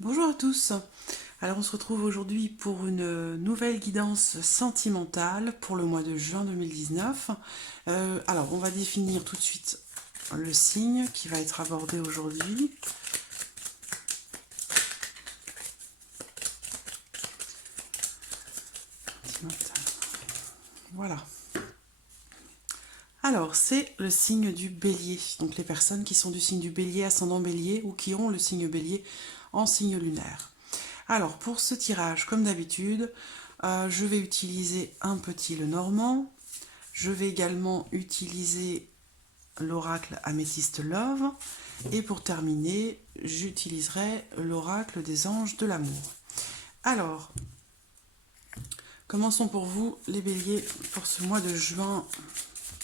Bonjour à tous. Alors on se retrouve aujourd'hui pour une nouvelle guidance sentimentale pour le mois de juin 2019. Alors on va définir tout de suite le signe qui va être abordé aujourd'hui. Voilà. Alors c'est le signe du bélier. Donc les personnes qui sont du signe du bélier, ascendant bélier ou qui ont le signe bélier en signe lunaire. Alors pour ce tirage, comme d'habitude, je vais utiliser un petit Lenormand. Je vais également utiliser l'oracle Améthyste Love. Et pour terminer, j'utiliserai l'oracle des anges de l'amour. Alors, commençons pour vous, les béliers, pour ce mois de juin,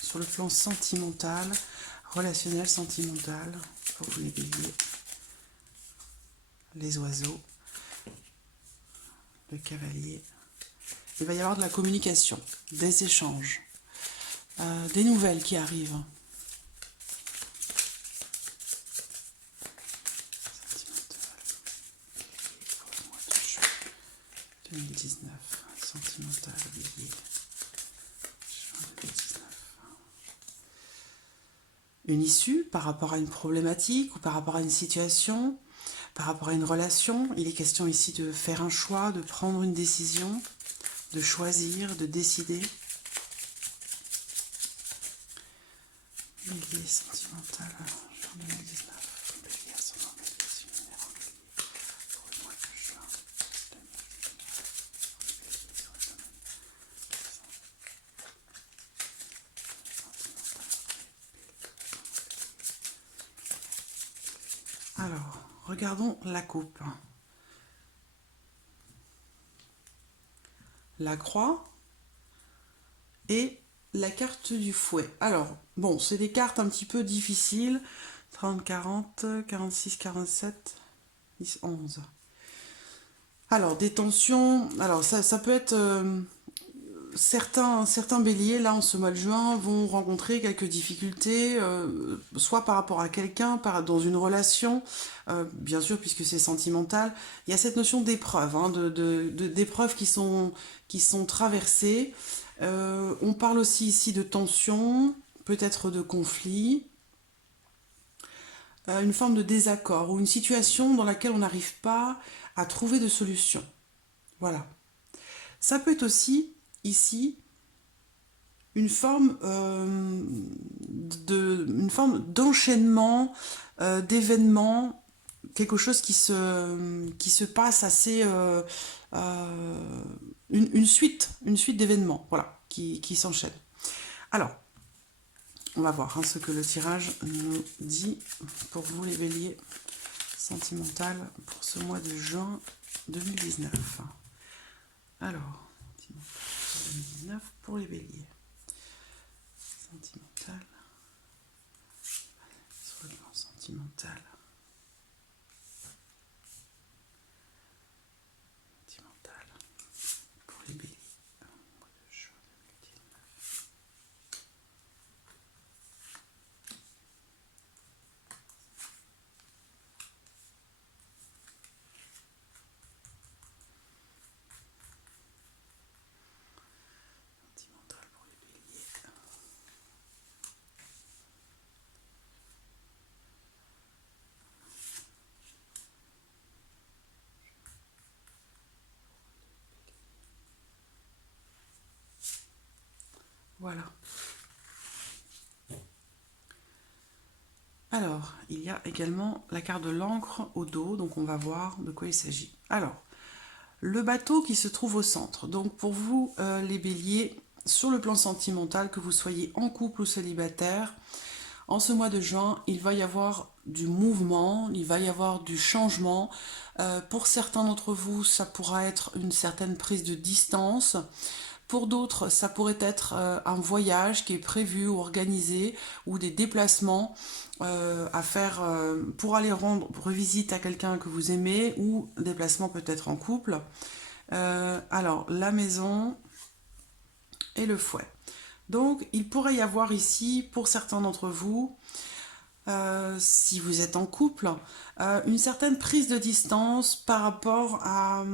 sur le plan sentimental, relationnel, sentimental, pour vous les béliers, les oiseaux, le cavalier. Il va y avoir de la communication, des échanges, des nouvelles qui arrivent. 2019, sentimental, bélier. Juin 2019. Une issue par rapport à une problématique ou par rapport à une situation, par rapport à une relation. Il est question ici de faire un choix, de prendre une décision, de choisir, de décider. Bélier sentimental, juin 2019. Bélier ascendant bélier, lunaire en bélier. Pour le mois de juin 2019. Alors, regardons la coupe. La croix et la carte du fouet. Alors, bon, c'est des cartes un petit peu difficiles. 30, 40, 46, 47, 10, 11. Alors, des tensions. Alors, ça peut être... certains béliers, là, en ce mois de juin, vont rencontrer quelques difficultés, soit par rapport à quelqu'un, dans une relation, bien sûr, puisque c'est sentimental. Il y a cette notion d'épreuve, hein, d'épreuves qui sont traversées. On parle aussi ici de tension, peut-être de conflit, une forme de désaccord ou une situation dans laquelle on n'arrive pas à trouver de solution. Voilà. Ça peut être aussi, ici, une forme d'enchaînement d'événements, quelque chose qui se passe assez une suite d'événements, voilà, qui s'enchaînent. Alors, on va voir hein, ce que le tirage nous dit pour vous les béliers sentimental pour ce mois de juin 2019. Alors, 2019 pour les béliers. Sentimental. Sur le plan sentimental. Sentimental. Pour les béliers. Mois de juin 2019. Sentimental pour les béliers. Voilà. Alors, il y a également la carte de l'encre au dos, donc on va voir de quoi il s'agit. Alors, le bateau qui se trouve au centre. Donc pour vous, les béliers, sur le plan sentimental, que vous soyez en couple ou célibataire, en ce mois de juin, il va y avoir du mouvement, il va y avoir du changement. Pour certains d'entre vous, ça pourra être une certaine prise de distance. Pour d'autres, ça pourrait être un voyage qui est prévu ou organisé ou des déplacements à faire pour aller rendre visite à quelqu'un que vous aimez ou déplacement peut-être en couple. Alors, la maison et le fouet. Donc, il pourrait y avoir ici, pour certains d'entre vous, si vous êtes en couple, une certaine prise de distance par rapport à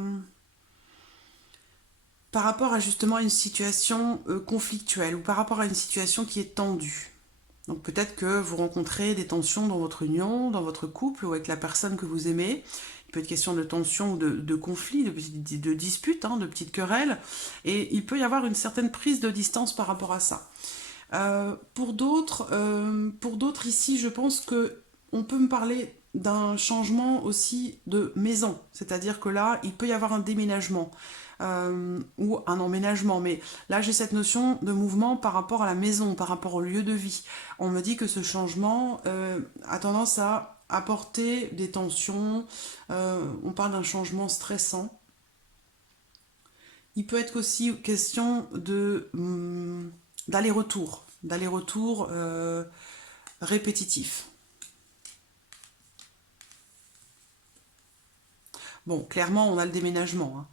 justement une situation conflictuelle ou par rapport à une situation qui est tendue. Donc peut-être que vous rencontrez des tensions dans votre union, dans votre couple ou avec la personne que vous aimez. Il peut être question de tensions ou de conflits, de disputes, hein, de petites querelles. Et il peut y avoir une certaine prise de distance par rapport à ça. Pour d'autres ici, je pense que on peut me parler d'un changement aussi de maison. C'est-à-dire que là, il peut y avoir un déménagement ou un emménagement. Mais là, j'ai cette notion de mouvement par rapport à la maison, par rapport au lieu de vie. On me dit que ce changement a tendance à apporter des tensions. On parle d'un changement stressant. Il peut être aussi question d'aller-retour répétitif. Bon, clairement, on a le déménagement, hein.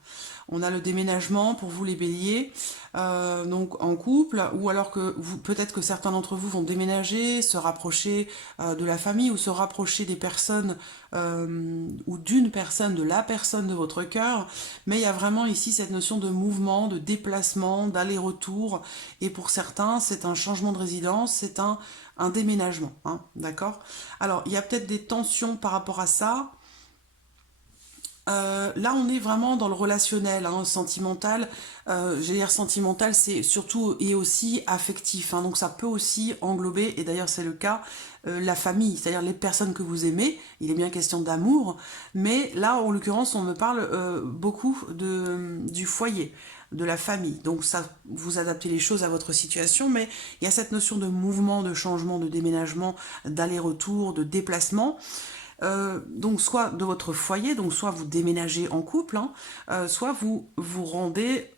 On a le déménagement pour vous les béliers, donc en couple, ou alors que peut-être que certains d'entre vous vont déménager, se rapprocher de la famille ou se rapprocher des personnes ou d'une personne, de la personne de votre cœur. Mais il y a vraiment ici cette notion de mouvement, de déplacement, d'aller-retour. Et pour certains, c'est un changement de résidence, c'est un déménagement, hein, d'accord? Alors, il y a peut-être des tensions par rapport à ça. Là, on est vraiment dans le relationnel, hein, sentimental. J'allais dire sentimental, c'est surtout et aussi affectif, hein, donc ça peut aussi englober, et d'ailleurs c'est le cas, la famille, c'est-à-dire les personnes que vous aimez. Il est bien question d'amour, mais là, en l'occurrence, on me parle beaucoup du foyer, de la famille. Donc ça, vous adaptez les choses à votre situation, mais il y a cette notion de mouvement, de changement, de déménagement, d'aller-retour, de déplacement. Donc soit de votre foyer, donc soit vous déménagez en couple, hein, soit vous vous rendez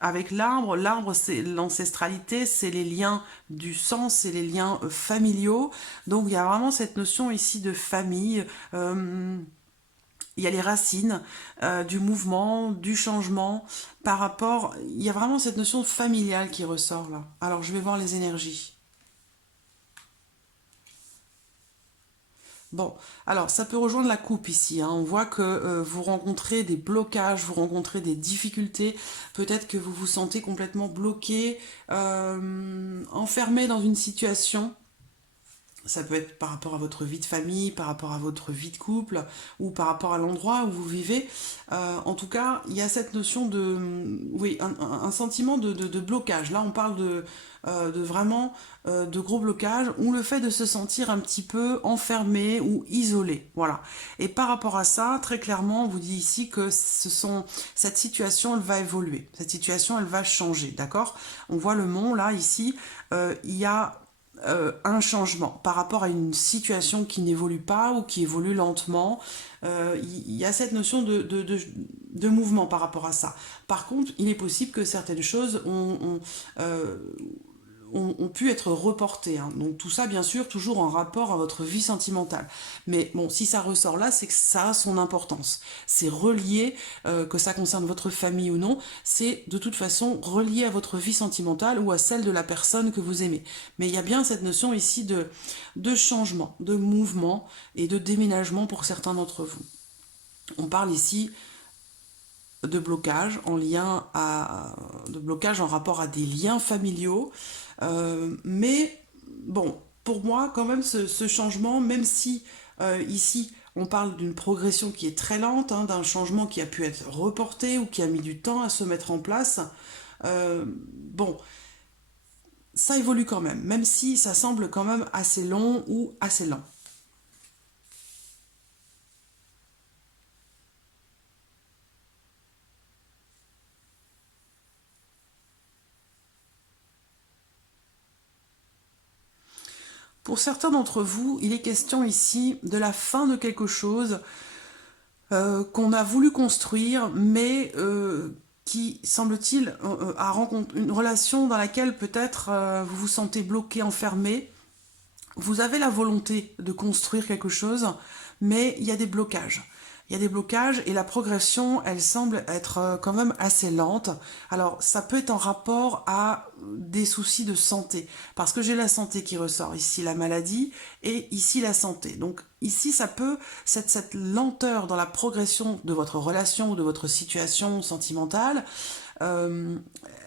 avec l'arbre. L'arbre, c'est l'ancestralité, c'est les liens du sang, c'est les liens familiaux. Donc il y a vraiment cette notion ici de famille. Il y a les racines du mouvement, du changement par rapport. Il y a vraiment cette notion familiale qui ressort là. Alors je vais voir les énergies. Bon, alors ça peut rejoindre la coupe ici, hein. On voit que vous rencontrez des blocages, vous rencontrez des difficultés, peut-être que vous vous sentez complètement bloqué, enfermé dans une situation. Ça peut être par rapport à votre vie de famille, par rapport à votre vie de couple, ou par rapport à l'endroit où vous vivez. En tout cas, il y a cette notion de, oui, un sentiment de blocage. Là, on parle de vraiment de gros blocages, ou le fait de se sentir un petit peu enfermé ou isolé. Voilà. Et par rapport à ça, très clairement, on vous dit ici que cette situation, elle va évoluer. Cette situation, elle va changer. D'accord? On voit le mont, là, ici. Il y a un changement par rapport à une situation qui n'évolue pas ou qui évolue lentement. Il y a cette notion de mouvement par rapport à ça. Par contre, il est possible que certaines choses ont pu être reportées, hein. Donc tout ça, bien sûr, toujours en rapport à votre vie sentimentale. Mais bon, si ça ressort là, c'est que ça a son importance. C'est relié, que ça concerne votre famille ou non, c'est de toute façon relié à votre vie sentimentale ou à celle de la personne que vous aimez. Mais il y a bien cette notion ici de changement, de mouvement et de déménagement pour certains d'entre vous. On parle ici de blocage de blocage en rapport à des liens familiaux. Mais bon, pour moi, quand même, ce changement, même si ici on parle d'une progression qui est très lente, hein, d'un changement qui a pu être reporté ou qui a mis du temps à se mettre en place, bon, ça évolue quand même si ça semble quand même assez long ou assez lent. Pour certains d'entre vous, il est question ici de la fin de quelque chose qu'on a voulu construire, mais qui, semble-t-il, a rencontré une relation dans laquelle peut-être vous vous sentez bloqué, enfermé. Vous avez la volonté de construire quelque chose, mais il y a des blocages. il y a des blocages et la progression, elle semble être quand même assez lente. Alors, ça peut être en rapport à des soucis de santé, parce que j'ai la santé qui ressort ici, la maladie, et ici la santé. Donc ici, ça peut, cette lenteur dans la progression de votre relation ou de votre situation sentimentale, euh,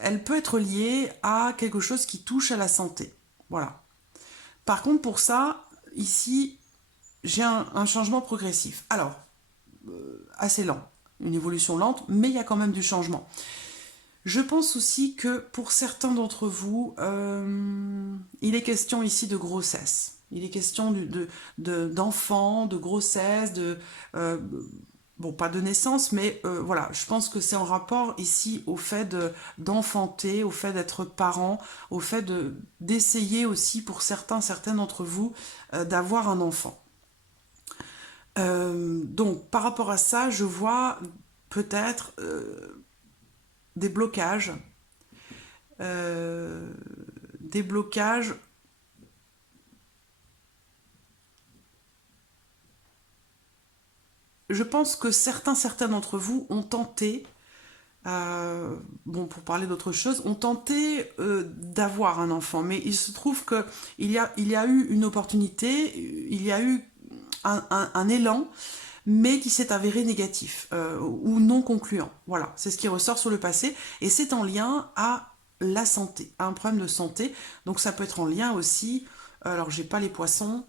elle peut être liée à quelque chose qui touche à la santé. Voilà. Par contre, pour ça, ici, j'ai un changement progressif. Alors, assez lent, une évolution lente, mais il y a quand même du changement. Je pense aussi que pour certains d'entre vous, il est question ici de grossesse. Il est question d'enfants, de grossesse, euh, bon, pas de naissance, mais voilà, je pense que c'est en rapport ici au fait d'enfanter, au fait d'être parent, au fait d'essayer aussi pour certains d'entre vous d'avoir un enfant. Donc, par rapport à ça, je vois peut-être des blocages, euh, des blocages. Je pense que certains d'entre vous ont tenté, bon, pour parler d'autre chose, ont tenté d'avoir un enfant, mais il se trouve que il y a eu une opportunité, il y a eu un élan, mais qui s'est avéré négatif ou non concluant. Voilà, c'est ce qui ressort sur le passé, et c'est en lien à la santé, à un problème de santé. Donc ça peut être en lien aussi. Alors j'ai pas les poissons.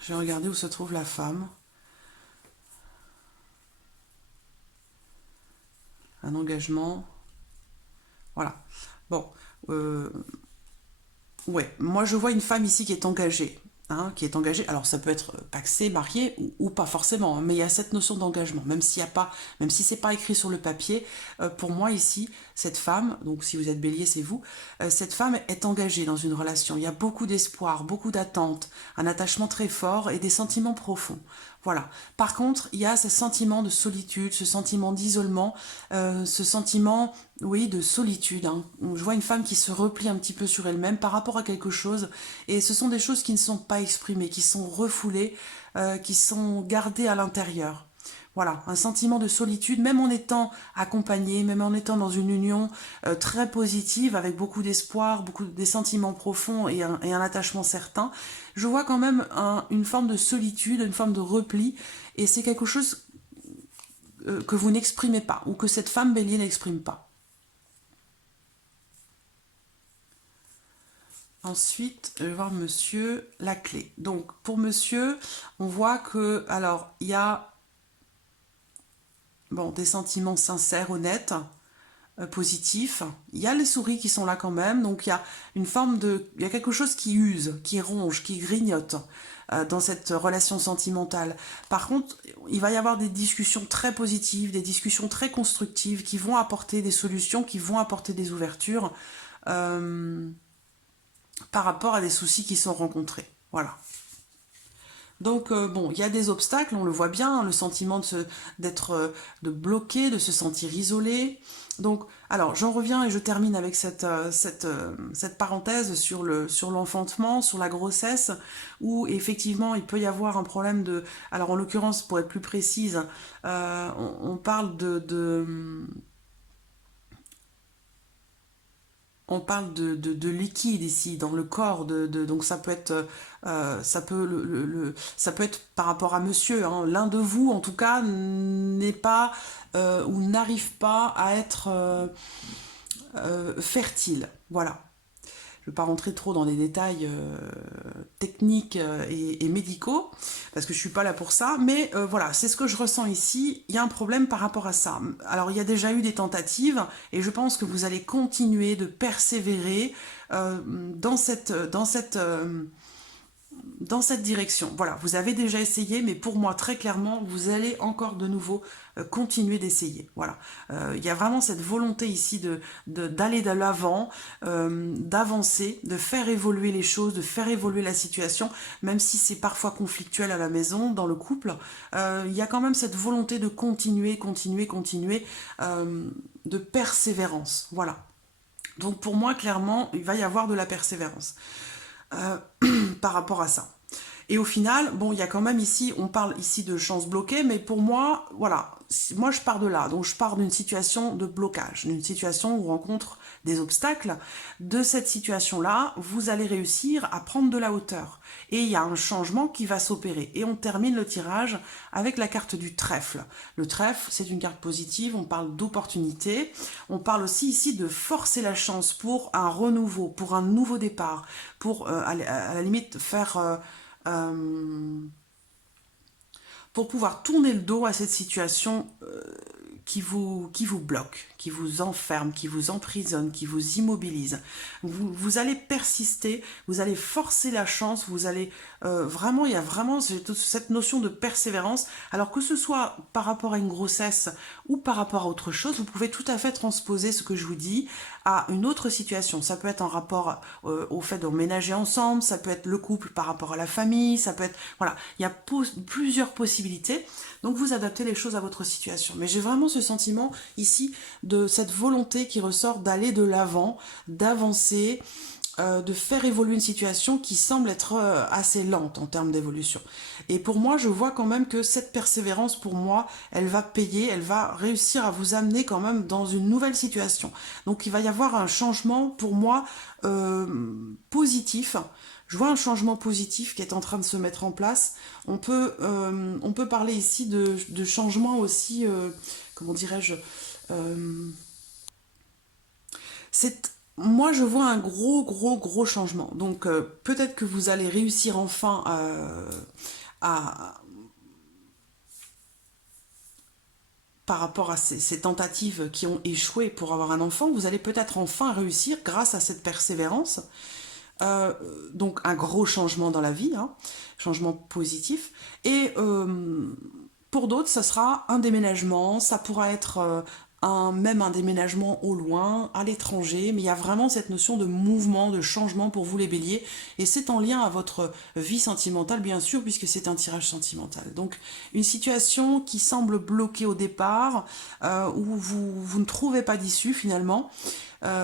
Je vais regarder où se trouve la femme. Un engagement. Voilà. Bon. Euh, ouais. Moi je vois une femme ici qui est engagée. Hein, qui est engagée. Alors ça peut être paxé, marié ou pas forcément, hein, mais il y a cette notion d'engagement, même s'il y a pas, même si c'est pas écrit sur le papier. Pour moi ici, cette femme, donc si vous êtes Bélier, c'est vous, cette femme est engagée dans une relation. Il y a beaucoup d'espoir, beaucoup d'attentes, un attachement très fort et des sentiments profonds. Voilà. Par contre, il y a ce sentiment de solitude, ce sentiment d'isolement, ce sentiment, oui, de solitude. Hein. Je vois une femme qui se replie un petit peu sur elle-même par rapport à quelque chose, et ce sont des choses qui ne sont pas exprimées, qui sont refoulées, qui sont gardées à l'intérieur. Voilà, un sentiment de solitude, même en étant accompagné, même en étant dans une union très positive, avec beaucoup d'espoir, beaucoup des sentiments profonds et un attachement certain. Je vois quand même une forme de solitude, une forme de repli, et c'est quelque chose que vous n'exprimez pas, ou que cette femme bélier n'exprime pas. Ensuite, je vais voir monsieur, la clé. Donc, pour monsieur, on voit que, alors, il y a bon, des sentiments sincères, honnêtes, positifs. Il y a les souris qui sont là quand même, donc il y a une forme de... Il y a quelque chose qui use, qui ronge, qui grignote dans cette relation sentimentale. Par contre, il va y avoir des discussions très positives, des discussions très constructives qui vont apporter des solutions, qui vont apporter des ouvertures euh, par rapport à des soucis qui sont rencontrés. Voilà. Donc bon, il y a des obstacles, on le voit bien, hein, le sentiment d'être de bloqué, de se sentir isolé. Donc, alors j'en reviens et je termine avec cette parenthèse sur l'enfantement, sur la grossesse, où effectivement il peut y avoir un problème de... Alors en l'occurrence, pour être plus précise, on parle on parle de liquide ici dans le corps, donc ça peut être ça peut être par rapport à monsieur, hein. L'un de vous en tout cas n'est pas ou n'arrive pas à être fertile, voilà. Je ne vais pas rentrer trop dans les détails techniques et médicaux, parce que je ne suis pas là pour ça, mais voilà, c'est ce que je ressens ici. Il y a un problème par rapport à ça. Alors, il y a déjà eu des tentatives, et je pense que vous allez continuer de persévérer dans cette direction. Voilà, vous avez déjà essayé, mais pour moi, très clairement, vous allez encore de nouveau continuer d'essayer. Voilà, il y a vraiment cette volonté ici d'aller de l'avant, d'avancer, de faire évoluer les choses, de faire évoluer la situation, même si c'est parfois conflictuel à la maison, dans le couple. Il y a quand même cette volonté de continuer, de persévérance. Voilà. Donc pour moi, clairement, il va y avoir de la persévérance par rapport à ça. Et au final, bon, il y a quand même ici, on parle ici de chance bloquée, mais pour moi, voilà, moi je pars de là. Donc je pars d'une situation de blocage, d'une situation où on rencontre des obstacles. De cette situation-là, vous allez réussir à prendre de la hauteur. Et il y a un changement qui va s'opérer. Et on termine le tirage avec la carte du trèfle. Le trèfle, c'est une carte positive, on parle d'opportunité. On parle aussi ici de forcer la chance pour un renouveau, pour un nouveau départ, pour à la limite faire... pour pouvoir tourner le dos à cette situation qui vous bloque, qui vous enferme, qui vous emprisonne, qui vous immobilise. Vous allez persister, vous allez forcer la chance, vous allez vraiment, il y a vraiment cette notion de persévérance. Alors que ce soit par rapport à une grossesse ou par rapport à autre chose, vous pouvez tout à fait transposer ce que je vous dis à une autre situation. Ça peut être en rapport au fait d'emménager ensemble, ça peut être le couple par rapport à la famille, ça peut être... Voilà, il y a plusieurs possibilités. Donc vous adaptez les choses à votre situation. Mais j'ai vraiment ce sentiment ici de cette volonté qui ressort d'aller de l'avant, d'avancer, de faire évoluer une situation qui semble être assez lente en termes d'évolution. Et pour moi, je vois quand même que cette persévérance, pour moi, elle va payer, elle va réussir à vous amener quand même dans une nouvelle situation. Donc il va y avoir un changement, pour moi, positif. Je vois un changement positif qui est en train de se mettre en place. On peut parler ici de changement aussi, comment dirais-je, moi, je vois un gros changement. Donc, peut-être que vous allez réussir enfin à, par rapport à ces tentatives qui ont échoué pour avoir un enfant, vous allez peut-être enfin réussir grâce à cette persévérance. Euh, donc, un gros changement dans la vie, hein, changement positif. Et pour d'autres, ça sera un déménagement, ça pourra être même un déménagement au loin, à l'étranger, mais il y a vraiment cette notion de mouvement, de changement pour vous les béliers, et c'est en lien à votre vie sentimentale, bien sûr, puisque c'est un tirage sentimental. Donc, une situation qui semble bloquée au départ, où vous ne trouvez pas d'issue finalement,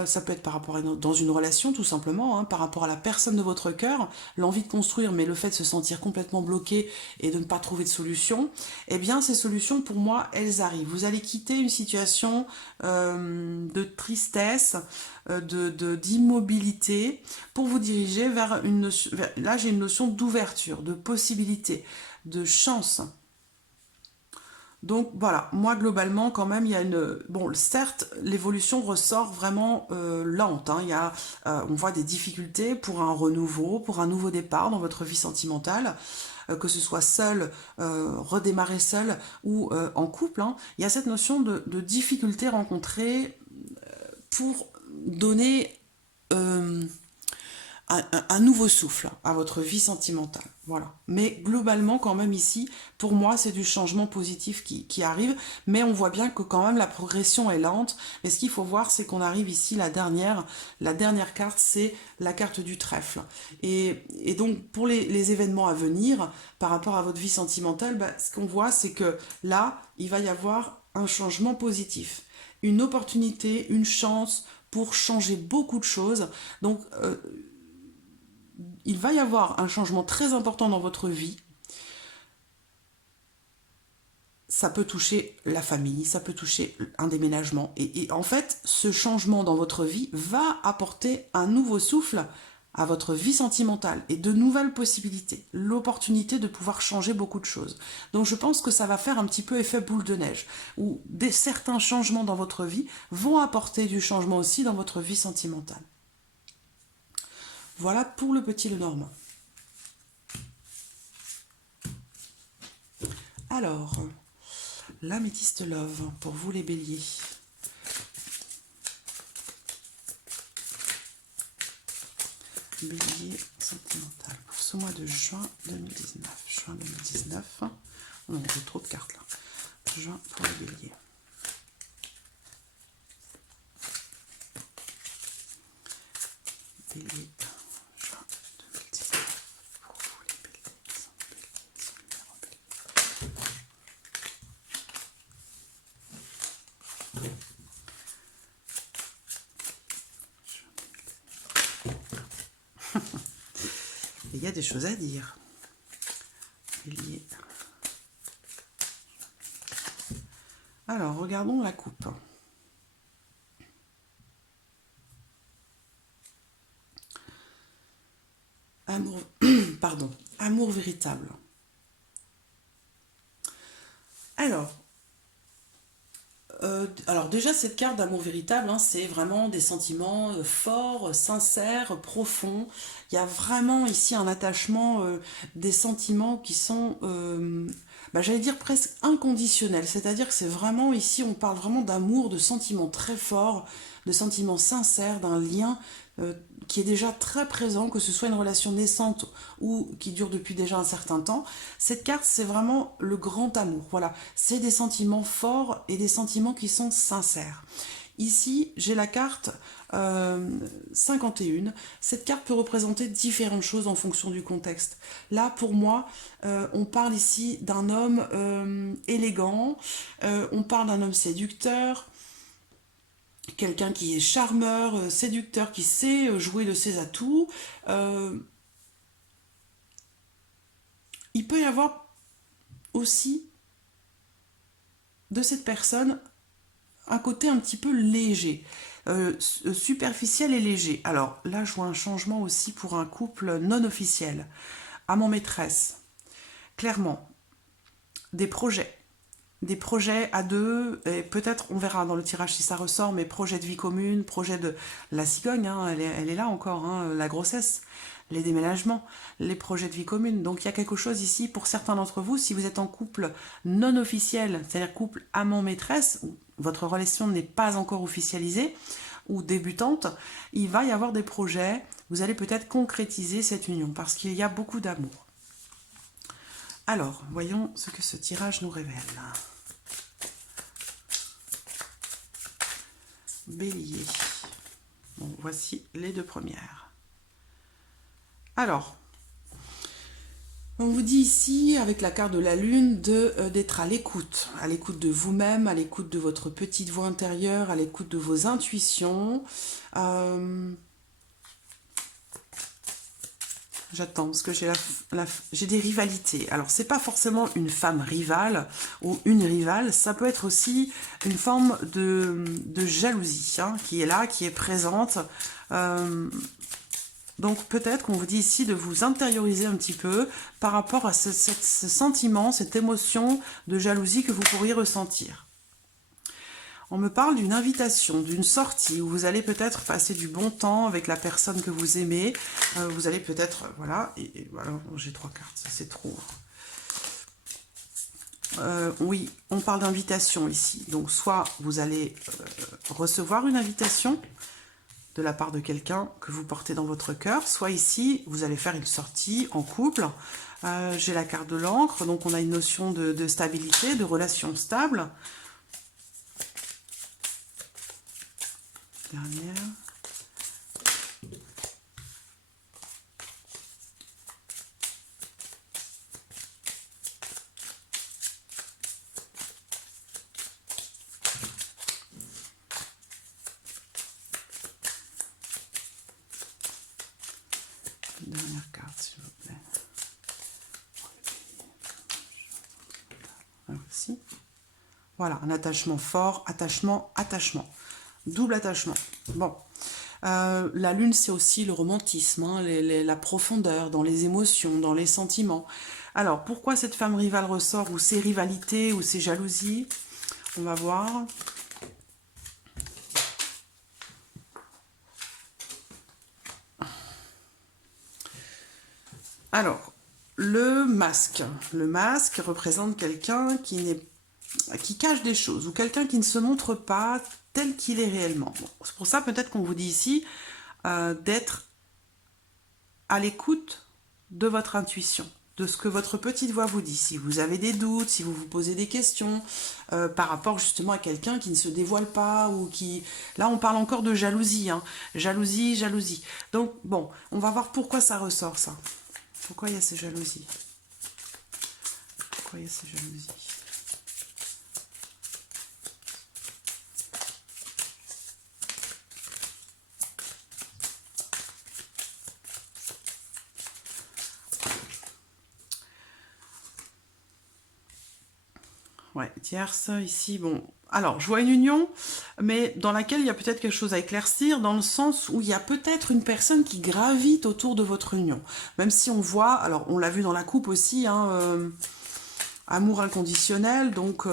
ça peut être par rapport dans une relation tout simplement, hein, par rapport à la personne de votre cœur, l'envie de construire, mais le fait de se sentir complètement bloqué et de ne pas trouver de solution, eh bien ces solutions pour moi elles arrivent. Vous allez quitter une situation de tristesse, d'immobilité pour vous diriger vers une notion, là j'ai une notion d'ouverture, de possibilité, de chance. Donc voilà, moi globalement quand même il y a une... Bon certes l'évolution ressort vraiment lente, hein. On voit des difficultés pour un renouveau, pour un nouveau départ dans votre vie sentimentale, que ce soit seul, redémarrer seul ou en couple, hein. Il y a cette notion de difficulté rencontrée pour donner un nouveau souffle à votre vie sentimentale. Voilà. Mais globalement, quand même ici, pour moi, c'est du changement positif qui arrive. Mais on voit bien que quand même la progression est lente. Mais ce qu'il faut voir, c'est qu'on arrive ici, la dernière carte, c'est la carte du trèfle. Et donc, pour les événements à venir, par rapport à votre vie sentimentale, bah, ce qu'on voit, c'est que là, il va y avoir un changement positif. Une opportunité, une chance pour changer beaucoup de choses. Donc, il va y avoir un changement très important dans votre vie. Ça peut toucher la famille, ça peut toucher un déménagement. Et en fait, ce changement dans votre vie va apporter un nouveau souffle à votre vie sentimentale et de nouvelles possibilités, l'opportunité de pouvoir changer beaucoup de choses. Donc je pense que ça va faire un petit peu effet boule de neige, où certains changements dans votre vie vont apporter du changement aussi dans votre vie sentimentale. Voilà pour le petit Lenormand. Alors, l'améthyste love, pour vous les béliers. Bélier sentimental, pour ce mois de juin 2019. Juin 2019. On a trop de cartes là. Juin pour les béliers. Bélier. Il y a des choses à dire. Bélier. Alors, regardons la coupe. Amour, pardon, amour véritable. Alors déjà, cette carte d'amour véritable, hein, c'est vraiment des sentiments forts, sincères, profonds. Il y a vraiment ici un attachement, des sentiments qui sont, j'allais dire presque inconditionnels. C'est-à-dire que c'est vraiment, ici, on parle vraiment d'amour, de sentiments très forts, de sentiments sincères, d'un lien qui est déjà très présent, que ce soit une relation naissante ou qui dure depuis déjà un certain temps. Cette carte, c'est vraiment le grand amour. Voilà, c'est des sentiments forts et des sentiments qui sont sincères. Ici, j'ai la carte 51. Cette carte peut représenter différentes choses en fonction du contexte. Là, pour moi, on parle ici d'un homme élégant, on parle d'un homme séducteur, quelqu'un qui est charmeur, séducteur, qui sait jouer de ses atouts. Il peut y avoir aussi de cette personne un côté un petit peu léger, superficiel et léger. Alors là, je vois un changement aussi pour un couple non officiel. Amant maîtresse, clairement, des projets. Des projets à deux, et peut-être on verra dans le tirage si ça ressort, mais projet de vie commune, projet de la cigogne, hein, elle est là encore, hein, la grossesse, les déménagements, les projets de vie commune. Donc il y a quelque chose ici pour certains d'entre vous, si vous êtes en couple non officiel, c'est-à-dire couple amant-maîtresse, votre relation n'est pas encore officialisée ou débutante, il va y avoir des projets, vous allez peut-être concrétiser cette union parce qu'il y a beaucoup d'amour. Alors, voyons ce que ce tirage nous révèle. Bélier. Bon, voici les deux premières. Alors, on vous dit ici, avec la carte de la lune, d'être à l'écoute de vous-même, à l'écoute de votre petite voix intérieure, à l'écoute de vos intuitions. J'attends parce que j'ai des rivalités. Alors, c'est pas forcément une femme rivale ou une rivale, ça peut être aussi une forme de jalousie hein, qui est là, qui est présente. Donc, peut-être qu'on vous dit ici de vous intérioriser un petit peu par rapport à ce sentiment, cette émotion de jalousie que vous pourriez ressentir. On me parle d'une invitation, d'une sortie où vous allez peut-être passer du bon temps avec la personne que vous aimez. Vous allez peut-être, voilà, et voilà, j'ai 3 cartes, ça c'est trop. Oui, on parle d'invitation ici. Donc soit vous allez recevoir une invitation de la part de quelqu'un que vous portez dans votre cœur, soit ici, vous allez faire une sortie en couple. J'ai la carte de l'encre, donc on a une notion de stabilité, de relation stable. Dernière. Dernière carte, s'il vous plaît. Voici. Voilà, un attachement fort, attachement. Double attachement. Bon. La lune, c'est aussi le romantisme, hein, la profondeur dans les émotions, dans les sentiments. Alors, pourquoi cette femme rivale ressort, ou ces rivalités, ou ces jalousies? On va voir. Alors, le masque. Le masque représente quelqu'un qui cache des choses, ou quelqu'un qui ne se montre pas tel qu'il est réellement. Bon, c'est pour ça peut-être qu'on vous dit ici d'être à l'écoute de votre intuition, de ce que votre petite voix vous dit. Si vous avez des doutes, si vous vous posez des questions par rapport justement à quelqu'un qui ne se dévoile pas ou qui... Là, on parle encore de jalousie, hein. Jalousie. Donc, bon, on va voir pourquoi ça ressort, ça. Pourquoi il y a ces jalousies? Pourquoi il y a ces jalousies? Ouais, tierce, ici, bon. Alors, je vois une union, mais dans laquelle il y a peut-être quelque chose à éclaircir, dans le sens où il y a peut-être une personne qui gravite autour de votre union. Même si on voit, alors on l'a vu dans la coupe aussi, hein, amour inconditionnel, donc...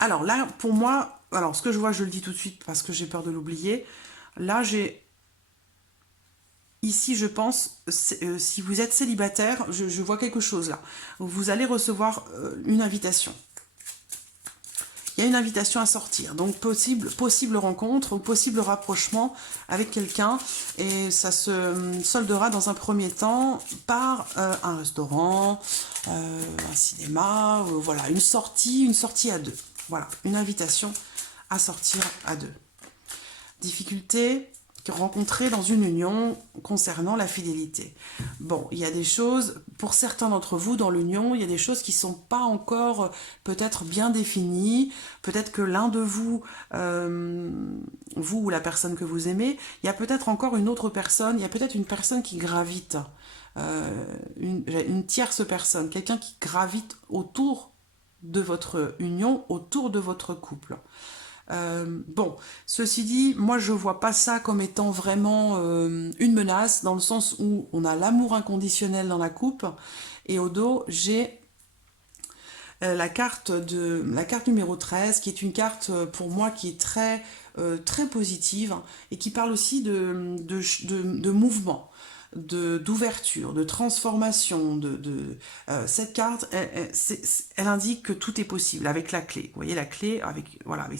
alors là, pour moi, alors ce que je vois, je le dis tout de suite parce que j'ai peur de l'oublier. Là, j'ai... Ici, je pense, si vous êtes célibataire, je vois quelque chose là. Vous allez recevoir une invitation. Il y a une invitation à sortir, donc possible rencontre, possible rapprochement avec quelqu'un, et ça se soldera dans un premier temps par un restaurant, un cinéma, voilà, une sortie à deux. Voilà, une invitation à sortir à deux. Difficulté rencontrée dans une union concernant la fidélité. Bon, il y a des choses, pour certains d'entre vous dans l'union, il y a des choses qui ne sont pas encore peut-être bien définies. Peut-être que l'un de vous, vous ou la personne que vous aimez, il y a peut-être encore une autre personne, il y a peut-être une personne qui gravite, une tierce personne, quelqu'un qui gravite autour de votre union, autour de votre couple. Bon, ceci dit, moi je vois pas ça comme étant vraiment une menace, dans le sens où on a l'amour inconditionnel dans la coupe, et au dos j'ai la carte numéro 13, qui est une carte pour moi qui est très positive, et qui parle aussi de mouvement, d'ouverture, de transformation. Cette carte, elle indique que tout est possible avec la clé. Vous voyez la clé, avec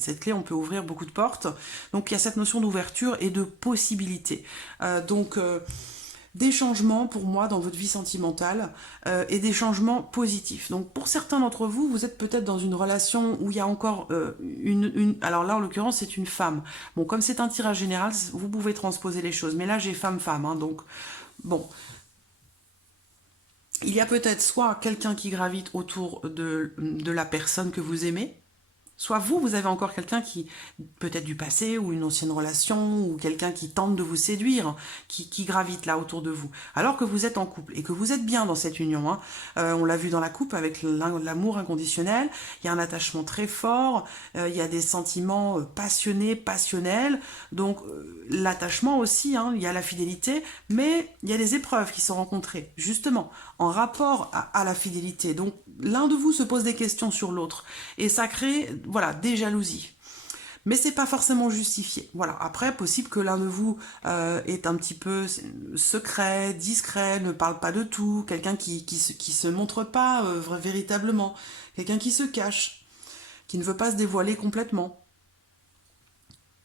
cette clé, on peut ouvrir beaucoup de portes. Donc il y a cette notion d'ouverture et de possibilité. Des changements pour moi dans votre vie sentimentale, et des changements positifs. Donc pour certains d'entre vous, vous êtes peut-être dans une relation où il y a encore alors là en l'occurrence c'est une femme. Bon, comme c'est un tirage général, vous pouvez transposer les choses, mais là j'ai femme-femme, hein, donc bon, il y a peut-être soit quelqu'un qui gravite autour de la personne que vous aimez, soit vous avez encore quelqu'un qui, peut-être du passé, ou une ancienne relation, ou quelqu'un qui tente de vous séduire, qui gravite là autour de vous, alors que vous êtes en couple, et que vous êtes bien dans cette union. Hein. On l'a vu dans la coupe avec l'amour inconditionnel, il y a un attachement très fort, il y a des sentiments passionnés, passionnels, donc l'attachement aussi, hein, il y a la fidélité, mais il y a des épreuves qui sont rencontrées, justement, en rapport à la fidélité. Donc l'un de vous se pose des questions sur l'autre, et ça crée, voilà, des jalousies. Mais c'est pas forcément justifié. Voilà. Après, possible que l'un de vous est un petit peu secret, discret, ne parle pas de tout, quelqu'un qui se montre pas véritablement, quelqu'un qui se cache, qui ne veut pas se dévoiler complètement.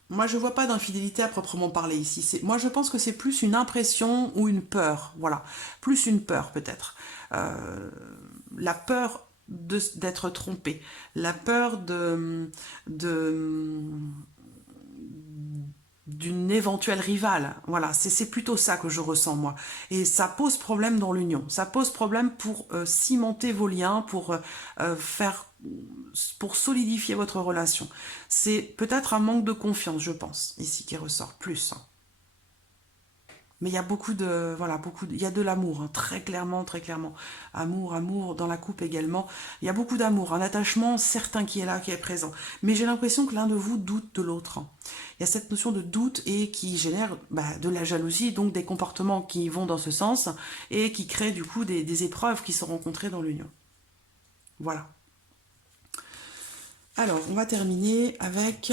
Moi, je vois pas d'infidélité à proprement parler ici. Moi, je pense que c'est plus une impression ou une peur. Voilà. Plus une peur, peut-être. La peur d'être trompé, la peur d'une éventuelle rivale. Voilà, c'est plutôt ça que je ressens, moi. Et ça pose problème dans l'union. Ça pose problème pour cimenter vos liens, pour solidifier votre relation. C'est peut-être un manque de confiance, je pense, ici, qui ressort plus. Mais il y a il y a de l'amour, hein, très clairement, amour dans la coupe également. Il y a beaucoup d'amour, un attachement certain qui est là, qui est présent. Mais j'ai l'impression que l'un de vous doute de l'autre. Il y a cette notion de doute et qui génère de la jalousie, donc des comportements qui vont dans ce sens et qui créent du coup des épreuves qui sont rencontrées dans l'union. Voilà. Alors, on va terminer avec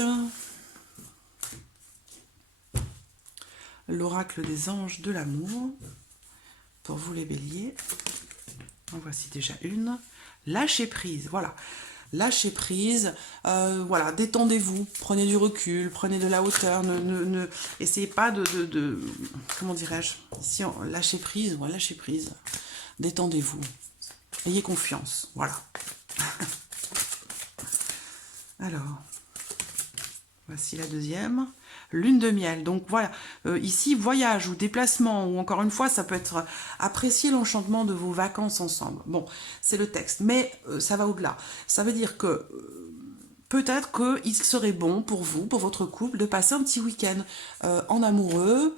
l'oracle des anges de l'amour, pour vous les béliers. En voici déjà une. Lâchez prise, voilà. Lâchez prise, voilà, détendez-vous, prenez du recul, prenez de la hauteur, essayez pas comment dirais-je, lâchez prise, voilà, lâchez prise, détendez-vous, ayez confiance, voilà. Alors, voici la deuxième. Lune de miel, donc voilà, ici voyage ou déplacement, ou encore une fois ça peut être apprécier l'enchantement de vos vacances ensemble. Bon, c'est le texte, mais ça va au-delà. Ça veut dire que peut-être qu'il serait bon pour vous, pour votre couple, de passer un petit week-end en amoureux,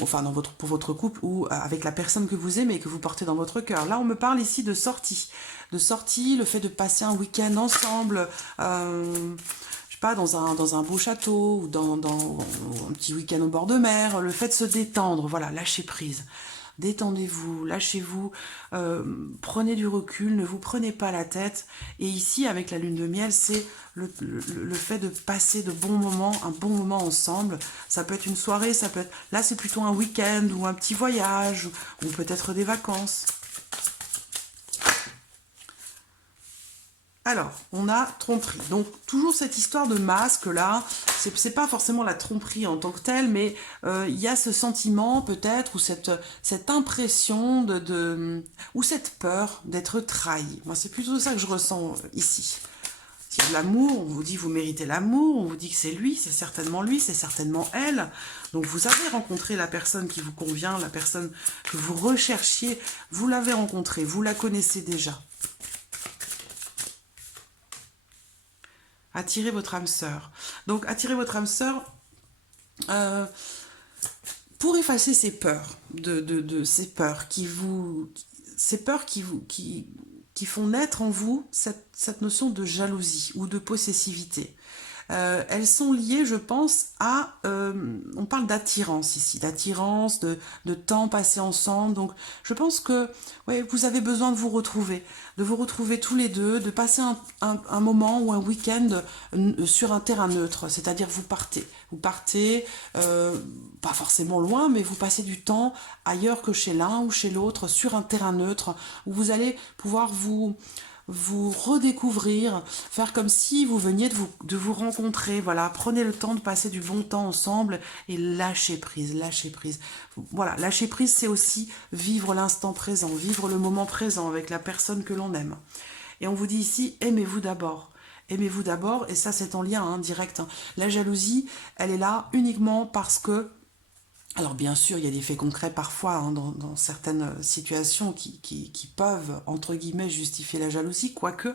enfin pour votre couple ou avec la personne que vous aimez et que vous portez dans votre cœur. Là, on me parle ici de sortie. De sortie, le fait de passer un week-end ensemble, je sais pas, dans un beau château ou dans un petit week-end au bord de mer, le fait de se détendre, voilà, lâcher prise. Détendez-vous, lâchez-vous, prenez du recul, ne vous prenez pas la tête. Et ici, avec la lune de miel, c'est le fait de passer de bons moments, un bon moment ensemble. Ça peut être une soirée, ça peut être... Là, c'est plutôt un week-end ou un petit voyage, ou peut-être des vacances. Alors, on a tromperie. Donc, toujours cette histoire de masque, là, c'est pas forcément la tromperie en tant que telle, mais il y a ce sentiment, peut-être, ou cette impression ou cette peur d'être trahi. Moi, c'est plutôt ça que je ressens ici. S'il y a de l'amour, on vous dit vous méritez l'amour, on vous dit que c'est lui, c'est certainement elle. Donc, vous avez rencontré la personne qui vous convient, la personne que vous recherchiez, vous l'avez rencontrée, vous la connaissez déjà. Attirez votre âme sœur. Donc, attirez votre âme sœur pour effacer ces peurs, ces peurs qui font naître en vous cette notion de jalousie ou de possessivité. Elles sont liées, je pense, à... on parle d'attirance ici, d'attirance, de temps passé ensemble. Donc, je pense que ouais, vous avez besoin de vous retrouver tous les deux, de passer un moment ou un week-end sur un terrain neutre. C'est-à-dire, vous partez, pas forcément loin, mais vous passez du temps ailleurs que chez l'un ou chez l'autre, sur un terrain neutre, où vous allez pouvoir vous redécouvrir, faire comme si vous veniez de vous rencontrer, voilà, prenez le temps de passer du bon temps ensemble et lâchez prise. Voilà, lâcher prise, c'est aussi vivre l'instant présent, vivre le moment présent avec la personne que l'on aime. Et on vous dit ici, aimez-vous d'abord. Aimez-vous d'abord, et ça c'est en lien direct. La jalousie, elle est là uniquement parce que... Alors bien sûr, il y a des faits concrets parfois dans certaines situations qui peuvent, entre guillemets, justifier la jalousie, quoique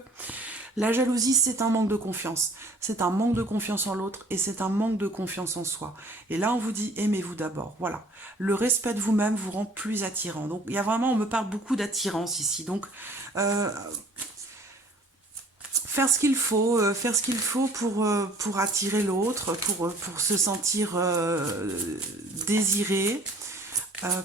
la jalousie, c'est un manque de confiance. C'est un manque de confiance en l'autre et c'est un manque de confiance en soi. Et là, on vous dit, aimez-vous d'abord. Voilà. Le respect de vous-même vous rend plus attirant. Donc, il y a vraiment, on me parle beaucoup d'attirance ici. Donc, faire ce qu'il faut pour attirer l'autre, pour se sentir désiré,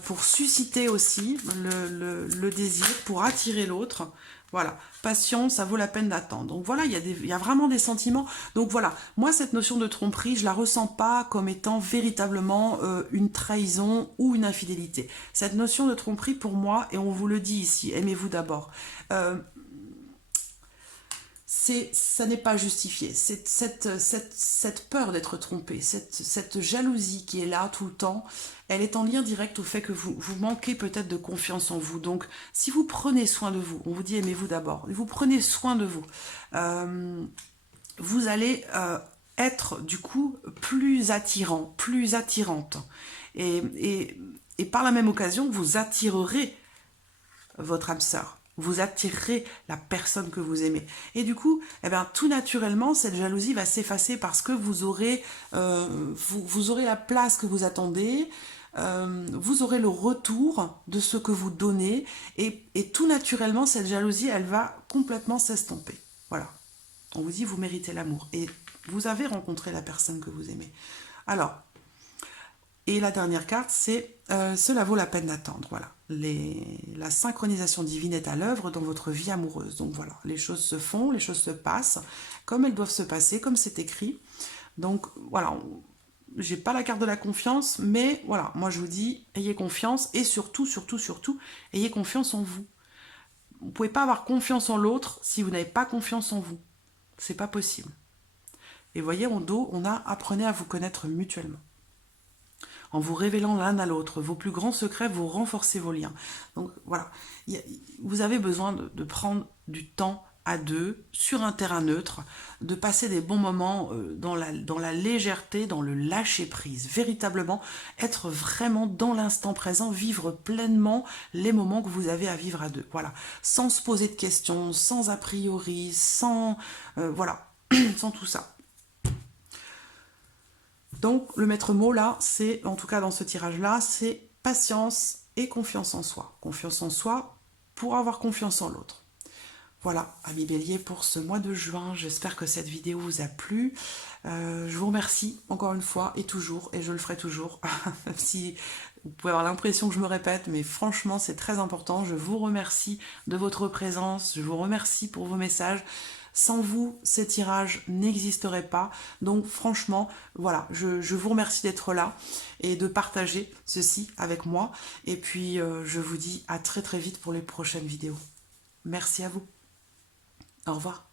pour susciter aussi le désir, pour attirer l'autre. Voilà, passion, ça vaut la peine d'attendre. Donc voilà, il y a vraiment des sentiments. Donc voilà, moi cette notion de tromperie, je la ressens pas comme étant véritablement une trahison ou une infidélité. Cette notion de tromperie pour moi, et on vous le dit ici, aimez-vous d'abord. Ça n'est pas justifié. Cette peur d'être trompé, cette jalousie qui est là tout le temps, elle est en lien direct au fait que vous manquez peut-être de confiance en vous. Donc, si vous prenez soin de vous, on vous dit aimez-vous d'abord, et vous prenez soin de vous, vous allez être du coup plus attirant, plus attirante. Et par la même occasion, vous attirerez votre âme sœur. Vous attirerez la personne que vous aimez. Et du coup, eh bien, tout naturellement, cette jalousie va s'effacer parce que vous aurez la place que vous attendez, vous aurez le retour de ce que vous donnez, et tout naturellement, cette jalousie, elle va complètement s'estomper. Voilà. On vous dit, vous méritez l'amour. Et vous avez rencontré la personne que vous aimez. Alors, et la dernière carte, c'est cela vaut la peine d'attendre. Voilà. La synchronisation divine est à l'œuvre dans votre vie amoureuse. Donc voilà, les choses se font, les choses se passent comme elles doivent se passer, comme c'est écrit. Donc voilà, j'ai pas la carte de la confiance, mais voilà, moi je vous dis, ayez confiance et surtout, ayez confiance en vous. Vous pouvez pas avoir confiance en l'autre si vous n'avez pas confiance en vous. C'est pas possible. Et voyez, en dos, on a apprenez à vous connaître mutuellement. En vous révélant l'un à l'autre vos plus grands secrets, vous renforcez vos liens. Donc voilà, vous avez besoin de prendre du temps à deux, sur un terrain neutre, de passer des bons moments dans la légèreté, dans le lâcher-prise, véritablement être vraiment dans l'instant présent, vivre pleinement les moments que vous avez à vivre à deux. Voilà, sans se poser de questions, sans a priori, sans... voilà, sans tout ça. Donc le maître mot là, c'est, en tout cas dans ce tirage-là, c'est patience et confiance en soi. Confiance en soi pour avoir confiance en l'autre. Voilà, amis Bélier, pour ce mois de juin, j'espère que cette vidéo vous a plu. Je vous remercie encore une fois et toujours, et je le ferai toujours, même si vous pouvez avoir l'impression que je me répète, mais franchement c'est très important. Je vous remercie de votre présence, je vous remercie pour vos messages. Sans vous, ces tirages n'existeraient pas. Donc franchement, voilà, je vous remercie d'être là et de partager ceci avec moi. Et puis je vous dis à très très vite pour les prochaines vidéos. Merci à vous. Au revoir.